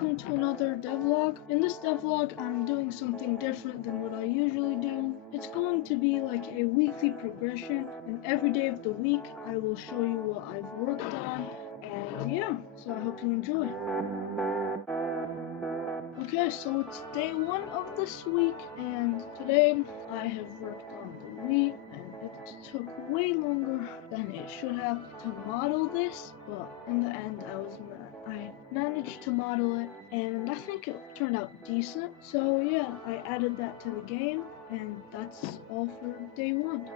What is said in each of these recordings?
welcome to another devlog. In this devlog, I'm doing something different than what I usually do. It's going to be like a weekly progression, and every day of the week, I will show you what I've worked on, and yeah, so I hope you enjoy. Okay, so it's day one of this week, and today I have worked on the wheat, and it took way longer than it should have to model this, but in the end, I managed to model it, and I think it turned out decent. So yeah, I added that to the game, and that's all for day one.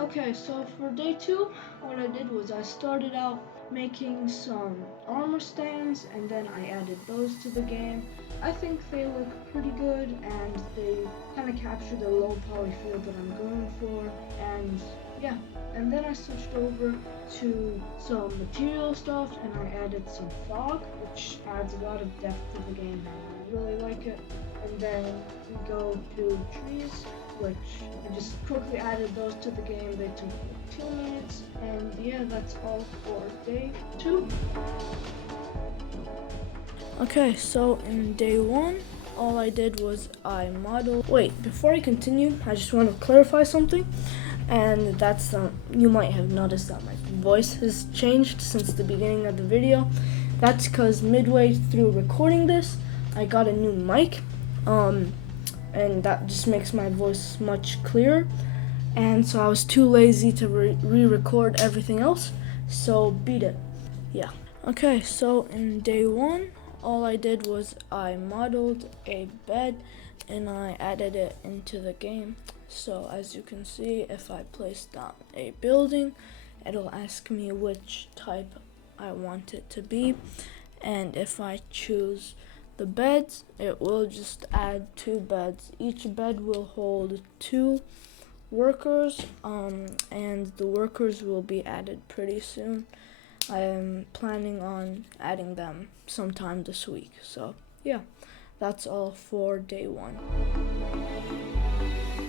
Okay, so for day two, what I did was I started out making some armor stands, and then I added those to the game. I think they look pretty good, and they kind of capture the low poly feel that I'm going for, and yeah. And then I switched over to some material stuff, and I added some fog, which adds a lot of depth to the game, and I really like it. And then we go to trees, which I just quickly added those to the game. They took 2 minutes, and yeah, that's all for day two. Okay, so in day one, all I did was I modeled. Wait, before I continue, I just want to clarify something, and that's you might have noticed that my voice has changed since the beginning of the video. That's because midway through recording this, I got a new mic. And that just makes my voice much clearer. And so I was too lazy to re-record everything else, so beat it. Yeah. Okay, so in day one, all I did was I modeled a bed and I added it into the game. So as you can see, if I place down a building, it'll ask me which type I want it to be. And if I choose the beds, it will just add 2 beds. Each bed will hold 2 workers, and the workers will be added pretty soon. I am planning on adding them sometime this week. So yeah, that's all for day one.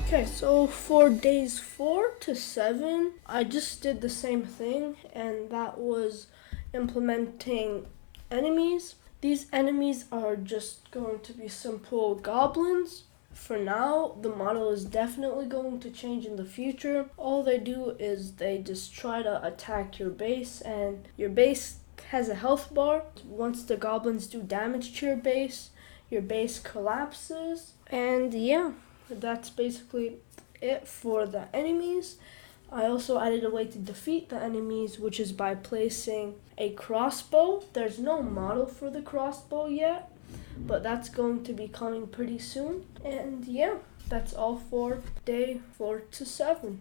Okay, so for days 4 to 7, I just did the same thing, and that was implementing enemies. These enemies are just going to be simple goblins. For now, the model is definitely going to change in the future. All they do is they just try to attack your base, and your base has a health bar. Once the goblins do damage to your base collapses. And yeah, that's basically it for the enemies. I also added a way to defeat the enemies, which is by placing a crossbow. There's no model for the crossbow yet, but that's going to be coming pretty soon. And yeah, that's all for day 4 to 7.